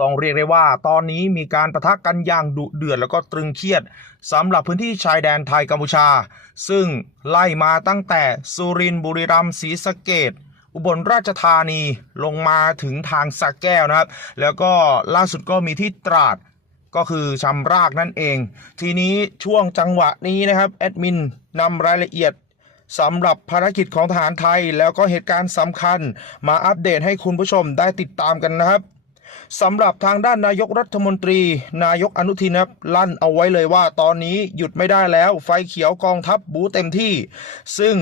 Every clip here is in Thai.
ต้องเรียกได้ว่า ตอนนี้มีการประทะกันอย่างดุเดือดแล้วก็ตรึงเครียดสำหรับพื้นที่ชายแดนไทยกัมพูชา ซึ่งไล่มาตั้งแต่สุรินทร์บุรีรัมย์ศรีสะเกดอุบลราชธานีลงมาถึงทางสระแก้วนะครับ แล้วก็ล่าสุดก็มีที่ตราดก็คือชำรากนั่นเอง ทีนี้ช่วงจังหวะนี้นะครับแอดมินนำรายละเอียดสำหรับภารกิจของทหารไทย แล้วก็เหตุการณ์สำคัญ มาอัปเดตให้คุณผู้ชมได้ติดตามกันนะครับ สำหรับทางด้านนายกรัฐมนตรี นายกอนุทินนะครับลั่นเอาไว้เลยว่าตอนนี้หยุดไม่ได้แล้วไฟเขียวกองทัพบูเต็มที่ ซึ่ง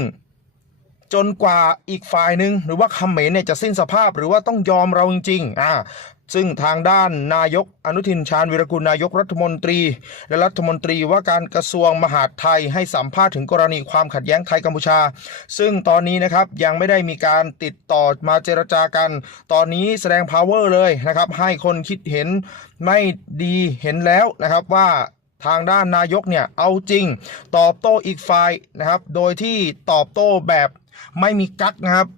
จนกว่าอีกฝ่ายหนึ่งหรือว่าเขมรเนี่ยจะสิ้นสภาพหรือว่าต้องยอมเราจริงๆอ่า ซึ่งทางด้านนายกอนุทินชาญวิรกุลนายกรัฐมนตรี และรัฐมนตรีว่าการกระทรวงมหาดไทยให้สัมภาษณ์ถึงกรณีความขัดแย้งไทยกัมพูชา ซึ่งตอนนี้นะครับยังไม่ได้มีการติดต่อมาเจรจากัน ตอนนี้แสดง power เลยนะครับให้คนคิดเห็นไม่ดีเห็นแล้วนะครับว่าทางด้านนายกเนี่ยเอาจริง ตอบโต้อีกฝ่ายนะครับ โดยที่ตอบโต้แบบไม่มีกักนะครับ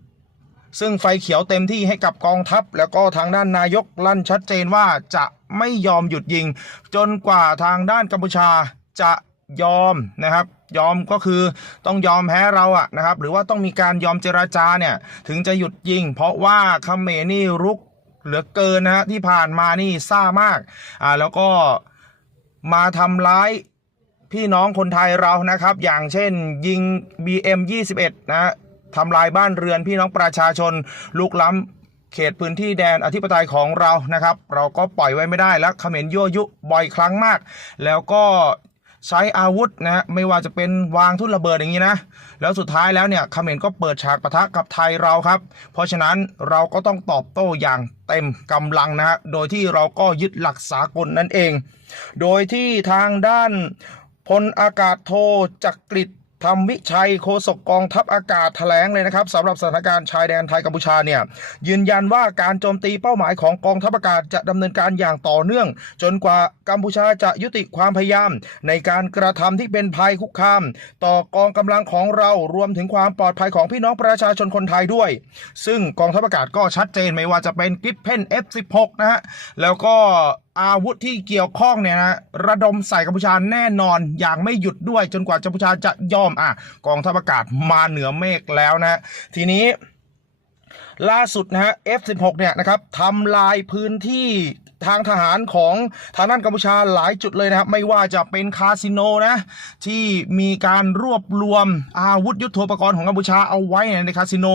ซึ่งไฟเขียวเต็มที่ให้กับกองทัพ แล้วก็ทางด้านนายกลั่นชัดเจนว่าจะไม่ยอมหยุดยิง จนกว่าทางด้านกัมพูชาจะยอมนะครับ ยอมก็คือต้องยอมแพ้เราอะนะครับ หรือว่าต้องมีการยอมเจราจาเนี่ย ถึงจะหยุดยิง เพราะว่าเขมรนี่รุกเหลือเกินนะฮะที่ผ่านมานี่ซ่ามากอ่าแล้วก็มาทำร้ายพี่น้องคนไทยเรานะครับ อย่างเช่นยิง BM 21นะฮะ ทำลายบ้านเรือนพี่น้องประชาชนลุกล้ำเขตพื้นที่แดนอธิปไตยของเรานะครับ เราก็ปล่อยไว้ไม่ได้แล้วเขมรยั่วยุบ่อยครั้งมาก แล้วก็ใช้อาวุธนะฮะไม่ว่าจะเป็นวางทุ่นระเบิดอย่างนี้นะ แล้วสุดท้ายแล้วเนี่ยเขมรก็เปิดฉากปะทะกับไทยเราครับ เพราะฉะนั้นเราก็ต้องตอบโต้อย่างเต็มกำลังนะฮะโดยที่เราก็ยึดหลักสากลนั่นเอง โดยที่ทางด้านพลอากาศโทจักริด ธรรมวิชัยโฆษกกองทัพอากาศแถลงเลยนะครับสำหรับสถานการณ์ชายแดนไทยกัมพูชาเนี่ยยืนยันว่าการโจมตีเป้าหมายของกองทัพอากาศจะดำเนินการอย่างต่อเนื่อง จนกว่ากัมพูชาจะยุติความพยายาม ในการกระทำที่เป็นภัยคุกคาม ต่อกองกำลังของเรารวมถึงความปลอดภัยของพี่น้องประชาชนคนไทยด้วย ซึ่งกองทัพอากาศก็ชัดเจนไม่ว่าจะเป็นกิฟเพน F16 นะฮะแล้วก็ อาวุธที่เกี่ยวข้องเนี่ยนะระดมใส่กัมพูชาแน่นอนอย่างไม่หยุดด้วยจนกว่ากัมพูชาจะยอมอะกองทัพอากาศมาเหนือเมฆแล้วนะทีนี้ล่าสุดนะฮะ F16 เนี่ยนะครับทำลายพื้นที่ ทางทหารของทางด้านกัมพูชาหลายจุดเลยนะครับ ไม่ว่าจะเป็นคาสิโนนะ ที่มีการรวบรวมอาวุธยุทโธปกรณ์ของกัมพูชาเอาไว้ในคาสิโน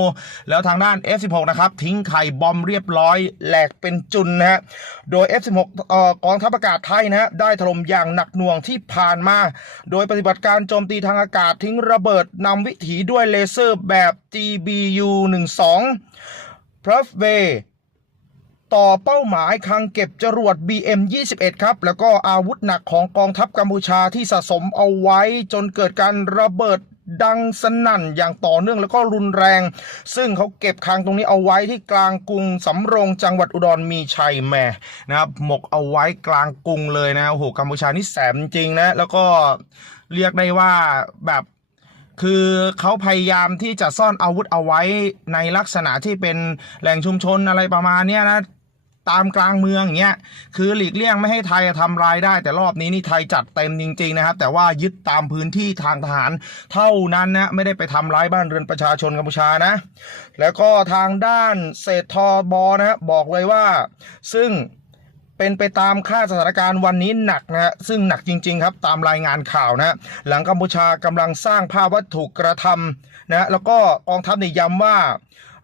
แล้วทางด้าน F16 นะครับ ทิ้งไข่บอมเรียบร้อยแหลกเป็นจุนนะฮะโดย F16 กองทัพอากาศไทยนะฮะได้ถล่มอย่างหนักหน่วงที่ผ่านมา โดยปฏิบัติการโจมตีทางอากาศทิ้งระเบิดนำวิถีด้วยเลเซอร์แบบ GBU 12พลัฟเว ต่อเป้าหมายคลังเก็บจรวด BM 21 ครับ แล้วก็อาวุธหนักของกองทัพกัมพูชาที่สะสมเอาไว้จนเกิดการระเบิดดังสนั่นอย่างต่อเนื่องแล้วก็รุนแรง ซึ่งเขาเก็บคลังตรงนี้เอาไว้ที่กลางกรุงสำโรงจังหวัดอุดรมีชัยแม่นะครับหมกเอาไว้กลางกรุงเลยนะโอ้โหกัมพูชานี่แสบจริงนะแล้วก็เรียกได้ว่าแบบ คือเขาพยายามที่จะซ่อนอาวุธเอาไว้ในลักษณะที่เป็นแหล่งชุมชนอะไรประมาณเนี้ยนะตามกลางเมืองอย่างเงี้ยคือหลีกเลี่ยงไม่ให้ไทยทำรายได้ แต่รอบนี้นี่ไทยจัดเต็มจริงๆนะครับ แต่ว่ายึดตามพื้นที่ทางทหารเท่านั้นนะไม่ได้ไปทำร้ายบ้านเรือนประชาชนกัมพูชานะ แล้วก็ทางด้านเศรษฐบนะฮะบอกเลยว่า ซึ่ง เป็นไปตามค่าดสถานการณ์วันนี้หนักนะฮะซึ่งหนักจริง ๆ ครับตามรายงานข่าวนะหลังกัมพูชากำลังสร้างภาพวัตถุกระทำนะฮะแล้วก็กองทัพเนี่ยย้ำว่า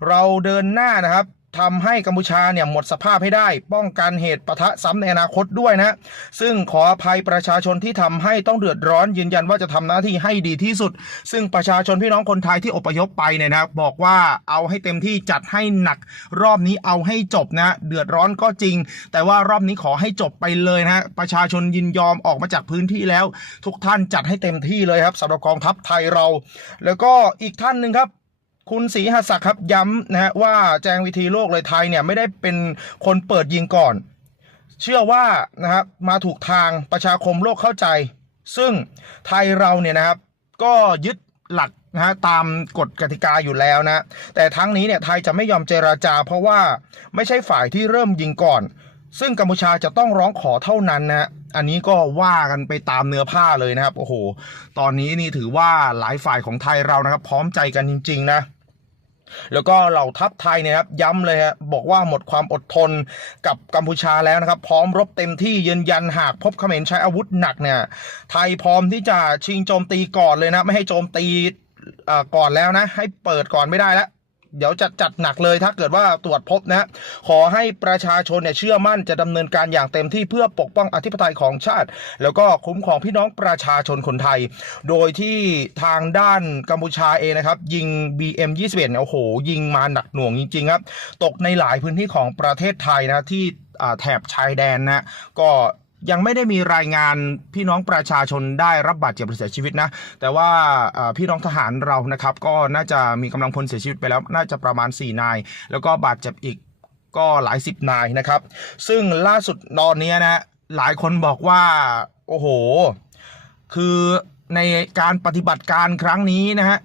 เราเดินหน้านะครับ ทำให้กัมพูชาเนี่ยหมดสภาพให้ได้ ป้องกันเหตุปะทะซ้ำในอนาคตด้วยนะ ซึ่งขออภัยประชาชนที่ทำให้ต้องเดือดร้อนยืนยันว่าจะทำหน้าที่ให้ดีที่สุด ซึ่งประชาชนพี่น้องคนไทยที่อพยพไปเนี่ยนะบอกว่าเอาให้เต็มที่จัดให้หนัก รอบนี้เอาให้จบนะ เดือดร้อนก็จริง แต่ว่ารอบนี้ขอให้จบไปเลยนะฮะประชาชนยินยอมออกมาจากพื้นที่แล้ว ทุกท่านจัดให้เต็มที่เลยครับสำหรับกองทัพไทยเรา แล้วก็อีกท่านหนึ่งครับ คุณศรีหัสศักดิ์ครับย้ำนะฮะว่าแจงวิธีโลกเลยไทยเนี่ยไม่ได้เป็นคนเปิดยิงก่อน เชื่อว่านะครับมาถูกทางประชาคมโลกเข้าใจ ซึ่งไทยเราเนี่ยนะครับก็ยึดหลักนะฮะตามกฎกติกาอยู่แล้วนะ แต่ทั้งนี้เนี่ยไทยจะไม่ยอมเจราจา เพราะว่าไม่ใช่ฝ่ายที่เริ่มยิงก่อน ซึ่งกัมพูชาจะต้องร้องขอเท่านั้นนะอันนี้ก็ว่ากันไปตามเนื้อผ้าเลยนะครับ โอ้โห ตอนนี้นี่ถือว่าหลายฝ่ายของไทยเรานะครับ พร้อมใจกันจริง ๆ นะ แล้วก็เหล่าทัพไทยเนี่ยครับ ย้ำเลยฮะบอกว่าหมดความอดทนกับกัมพูชาแล้วนะครับ พร้อมรบเต็มที่ยืนยันหากพบเขมรใช้อาวุธหนักเนี่ย ไทยพร้อมที่จะชิงโจมตีก่อนเลยนะ ไม่ให้โจมตีก่อนแล้วนะ ให้เปิดก่อนไม่ได้แล้ว เดี๋ยวจะจัดหนักเลยถ้าเกิดว่าตรวจพบนะขอให้ประชาชนเนี่ยเชื่อมั่นจะดำเนินการอย่างเต็มที่เพื่อปกป้องอธิปไตยของชาติ แล้วก็คุ้มครองพี่น้องประชาชนคนไทย โดยที่ทางด้านกัมพูชาเองนะครับ ยิง BM 21เนี่ยโอ้โห ยิงมาหนักหน่วงจริงๆครับ ตกในหลายพื้นที่ของประเทศไทยนะที่แถบชายแดนนะก็ ยังไม่ได้มีรายงานพี่น้องประชาชนได้รับบาดเจ็บหรือเสียชีวิตนะ แต่ว่าพี่น้องทหารเรานะครับ ก็น่าจะมีกำลังพลเสียชีวิตไปแล้ว น่าจะประมาณ 4 นาย แล้วก็บาดเจ็บอีกก็หลายสิบนายนะครับ ซึ่งล่าสุดตอนนี้นะหลายคนบอกว่า โอ้โห คือในการปฏิบัติการครั้งนี้นะฮะ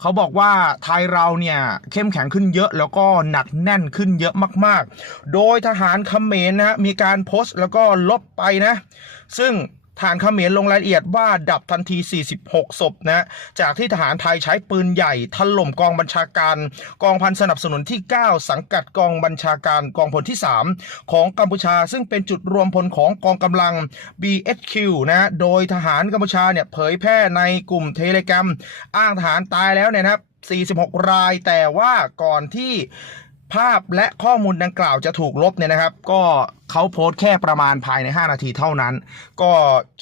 เขาบอกว่าไทยเราเนี่ยเข้มแข็งขึ้นเยอะแล้วก็หนักแน่นขึ้นเยอะมาก ๆ โดยทหารเขมรนะฮะมีการโพสต์แล้วก็ลบไปนะ ซึ่ง ทหารเขมรลงรายละเอียดว่าดับทันที 46 ศพนะ จากที่ทหารไทยใช้ปืนใหญ่ถล่มกองบัญชาการ กองพันสนับสนุนที่ 9 สังกัดกองบัญชาการกองพลที่ 3 ของกัมพูชา ซึ่งเป็นจุดรวมพลของกองกำลัง BHQ นะโดยทหารกัมพูชาเนี่ยเผยแพร่ในกลุ่มเทเลกรมอ้างทหารตายแล้วเนี่ยนะครับ46 รายแต่ว่าก่อนที่ ภาพและข้อมูลดังกล่าวจะถูกลบเนี่ยนะครับ ก็เขาโพสต์แค่ประมาณภายใน 5 นาทีเท่านั้น ก็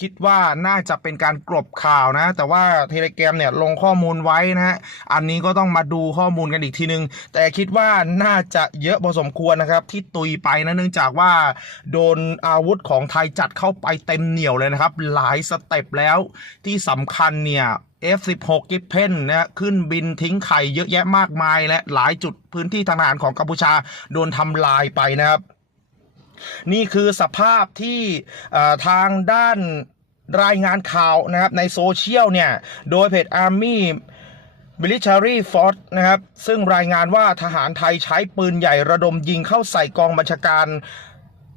คิดว่าน่าจะเป็นการกลบข่าวนะ แต่ว่าเทเลกรมเนี่ยลงข้อมูลไว้นะฮะอันนี้ก็ต้องมาดูข้อมูลกันอีกทีนึง แต่คิดว่าน่าจะเยอะพอสมควรนะครับ ที่ตุยไปนะเนื่องจากว่า โดนอาวุธของไทยจัดเข้าไปเต็มเหนียวเลยนะครับ หลายสเต็ปแล้วที่สำคัญเนี่ย F16 กิฟเพนนะขึ้นบินทิ้งไข่เยอะแยะมากมายและหลายจุดพื้นที่ทางทหารของกัมพูชาโดนทำลายไปนะครับ นี่คือสภาพที่ทางด้านรายงานข่าวนะครับในโซเชียลเนี่ย โดยเพจ Army Military Force นะครับ ซึ่งรายงานว่าทหารไทยใช้ปืนใหญ่ระดมยิงเข้าใส่กองบัญชาการ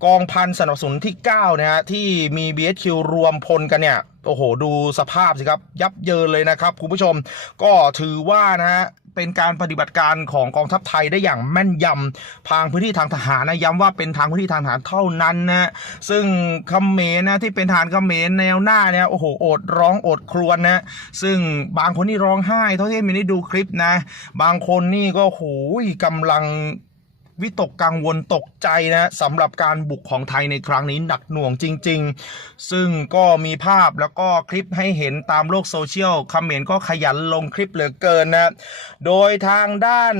กองพันสนับสนุนที่ 9 นะฮะ ที่มี BHQ รวมพลกันเนี่ย โอ้โห ดูสภาพสิครับ ยับเยินเลยนะครับคุณผู้ชม ก็ถือว่านะฮะเป็นการปฏิบัติการของกองทัพไทยได้อย่างแม่นยำทางพื้นที่ทางทหารนะย้ำว่าเป็นทางพื้นที่ทางทหารเท่านั้นนะซึ่งเขมรนะที่เป็นทหารเขมรแนวหน้าเนี่ยโอ้โหอดร้องอดครวญนะซึ่งบางคนนี่ร้องไห้ เท่าที่มีได้ดูคลิปนะ บางคนนี่ก็โหยกำลัง วิตกกังวลตกใจนะสำหรับการบุกของไทยในครั้งนี้หนักหน่วงจริง ๆ ซึ่งก็มีภาพแล้วก็คลิปให้เห็นตามโลกโซเชียลคอมเมนต์ก็ขยันลงคลิปเหลือเกินนะ โดยทางด้าน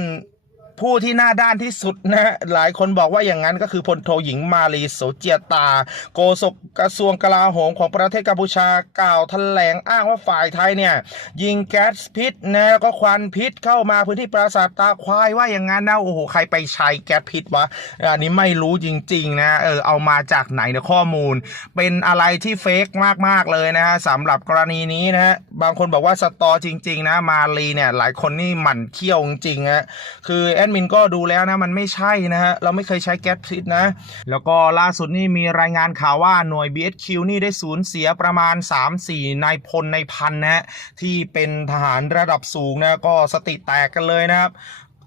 ผู้ที่หน้าด้านที่สุดนะฮะหลายคนบอกว่าอย่างนั้นก็คือพลโทหญิงมาลีโสเจียตาโฆษกกระทรวงกลาโหมของประเทศกัมพูชากล่าวแถลงอ้างว่าฝ่ายไทยเนี่ยยิงแก๊สพิษนะแล้วก็ควันพิษเข้ามาพื้นที่ปราสาทตาควายว่าอย่างนั้นนะโอ้โหใครไปใช้แก๊สพิษวะอันนี้ไม่รู้จริงๆนะเออเอามาจากไหนเนี่ยข้อมูล เป็นอะไรที่เฟกมากๆเลยนะฮะสำหรับกรณีนี้นะฮะบางคนบอกว่าสตอจริง ๆ นะมาลีเนี่ยหลายคนนี่หมั่นเคี้ยวจริงๆฮะคือแอดมินก็ดูแล้วนะมันไม่ใช่นะฮะเราไม่เคยใช้แก๊สพิษนะ แล้วก็ล่าสุดนี่มีรายงานข่าวว่าหน่วย BHQ นี่ได้สูญเสียประมาณ 3-4นายพลในพันนะฮะที่เป็นทหารระดับสูงนะก็สติแตกกันเลยนะครับ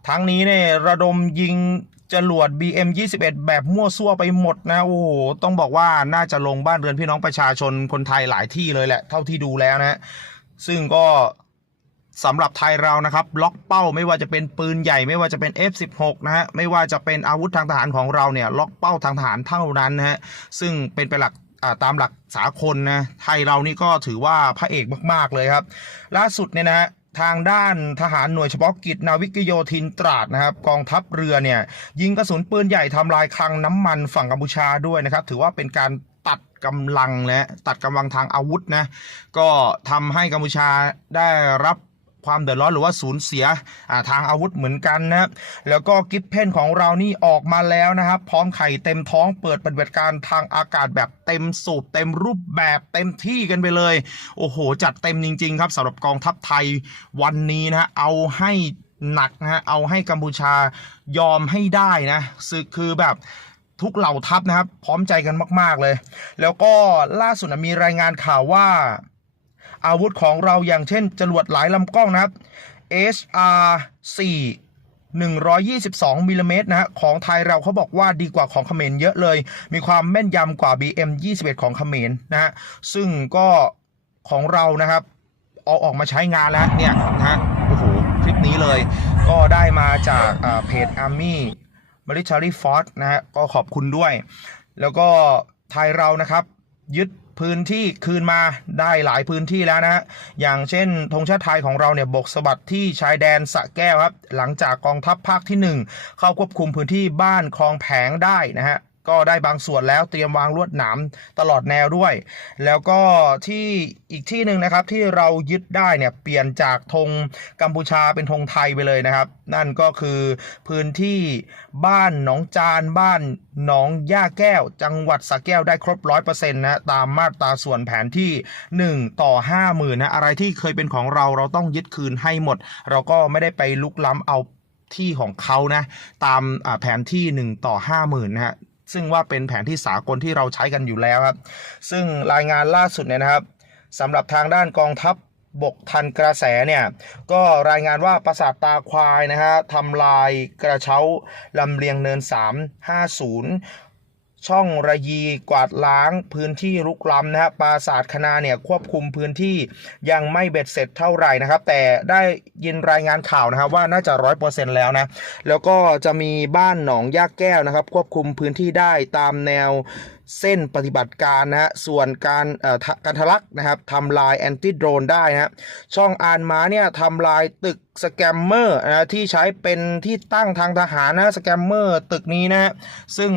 ทั้งนี้เนี่ยระดมยิงจรวด BM 21 แบบมั่วซั่วไปหมดนะ โอ้โห ต้องบอกว่าน่าจะลงบ้านเรือนพี่น้องประชาชนคนไทยหลายที่เลยแหละ เท่าที่ดูแล้วนะ ซึ่งก็ สำหรับไทยเรานะครับล็อกเป้าไม่ว่าจะเป็นปืนใหญ่ไม่ว่าจะเป็น F16 นะฮะไม่ว่าจะเป็นอาวุธทางทหารของเราเนี่ยล็อกเป้าทางทหารเท่านั้นนะฮะซึ่งเป็นไปหลักตามหลักสากลนะไทยเรานี่ก็ถือว่าพระเอกมากๆเลยครับ ล่าสุดเนี่ยนะฮะทางด้านทหารหน่วยเฉพาะกิจนาวิกโยธินตราดนะครับกองทัพเรือเนี่ยยิงกระสุนปืนใหญ่ทำลายคลังน้ำมันฝั่งกัมพูชาด้วยนะครับถือว่าเป็นการตัดกำลังและตัดกำลังทางอาวุธนะก็ทำให้กัมพูชาได้รับ ความเดือดร้อนหรือว่าสูญเสียทางอาวุธเหมือนกันนะครับแล้วก็กิฟเพนของเรานี่ออกมาแล้วนะครับ พร้อมไข่เต็มท้องเปิดปฏิบัติการทางอากาศแบบเต็มสูบเต็มรูปแบบเต็มที่กันไปเลย โอ้โห จัดเต็มจริง ๆ ครับสำหรับกองทัพไทยวันนี้นะเอาให้หนักนะฮะเอาให้กัมพูชายอมให้ได้นะสึกคือแบบทุกเหล่าทัพนะครับ พร้อมใจกันมาก ๆ เลย แล้วก็ล่าสุดมีรายงานข่าวว่า อาวุธของเราอย่างเช่น จรวดหลายลำกล้องนะครับ HR 4 122มิลลิเมตรนะฮะของไทยเราเขาบอกว่าดีกว่าของเขมรเยอะเลย มีความแม่นยำกว่า BM 21ของเขมรนะฮะซึ่งก็ของเรานะครับ เอาออกมาใช้งานแล้วเนี่ยนะฮะโอ้โหคลิปนี้เลย ก็ได้มาจากเพจ Army Military Force นะฮะก็ขอบคุณด้วย แล้วก็ไทยเรานะครับ ยึด พื้นที่คืนมาได้หลายพื้นที่แล้วนะฮะอย่างเช่นธงชาติไทยของเราเนี่ยบกสะบัดที่ชายแดนสะแก้วครับ หลังจากกองทัพภาคที่ 1 เข้าควบคุมพื้นที่บ้านคลองแผงได้นะฮะ ก็ได้บางส่วนแล้วเตรียมวางลวดหนามตลอดแนวด้วย แล้วก็ที่อีกที่หนึ่งนะครับที่เรายึดได้เนี่ยเปลี่ยนจากธงกัมพูชาเป็นธงไทยไปเลยนะครับ นั่นก็คือพื้นที่บ้านหนองจานบ้านหนองย่าแก้ว จังหวัดสระแก้วได้ครบร้อยเปอร์เซ็นต์นะตามมาตราส่วนแผนที่ 1 ต่อ 5 0,000นะอะไรที่เคยเป็นของเราเราต้องยึดคืนให้หมด เราก็ไม่ได้ไปลุกล้ำเอาที่ของเขานะ ตามแผนที่ 1 ต่อ 50,000นะฮะ ซึ่งว่าเป็นแผนที่สากลที่เราใช้กันอยู่แล้วครับ ซึ่งรายงานล่าสุดเนี่ยนะครับสำหรับทางด้านกองทัพบกทันกระแสเนี่ยก็รายงานว่าปราสาทตาควายนะฮะทำลายกระเช้าลำเลียงเนิน 350 ช่องระยีกวาดล้างพื้นที่รุกล้ำนะฮะปราสาทคณาเนี่ยควบคุมพื้นที่ยังไม่เบ็ดเสร็จเท่าไหร่นะครับ แต่ได้ยินรายงานข่าวนะครับว่าน่าจะร้อยเปอร์เซ็นต์แล้วนะ แล้วก็จะมีบ้านหนองยากแก้วนะครับ ควบคุมพื้นที่ได้ตามแนวเส้นปฏิบัติการนะฮะ ส่วนการการทะลักนะครับทำลายแอนติโดรนได้นะฮะช่องอานม้าเนี่ยทำลายตึกสแกมเมอร์นะที่ใช้เป็นที่ตั้งทางทหารนะสแกมเมอร์ตึกนี้นะฮะซึ่ง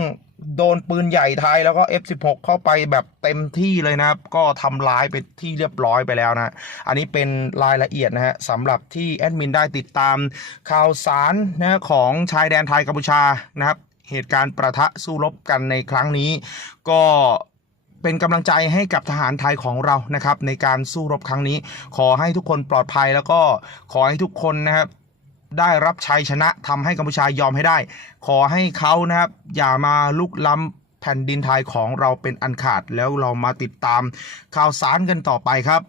โดนปืนใหญ่ไทยแล้วก็ F16 เข้าไปแบบเต็มที่เลยนะครับ ก็ทำลายไปที่เรียบร้อยไปแล้วนะ อันนี้เป็นรายละเอียดนะฮะสำหรับที่แอดมินได้ติดตามข่าวสารนะของชายแดนไทยกัมพูชานะครับ เหตุการณ์ประทะสู้รบกันในครั้งนี้ ก็เป็นกำลังใจให้กับทหารไทยของเรานะครับ ในการสู้รบครั้งนี้ ขอให้ทุกคนปลอดภัยแล้วก็ขอให้ทุกคนนะครับ ได้รับชัยชนะทำให้กัมพูชายอมให้ได้ ขอให้เขานะครับอย่ามาลุกล้ำแผ่นดินไทยของเราเป็นอันขาดแล้วเรามาติดตามข่าวสารกันต่อไปครับ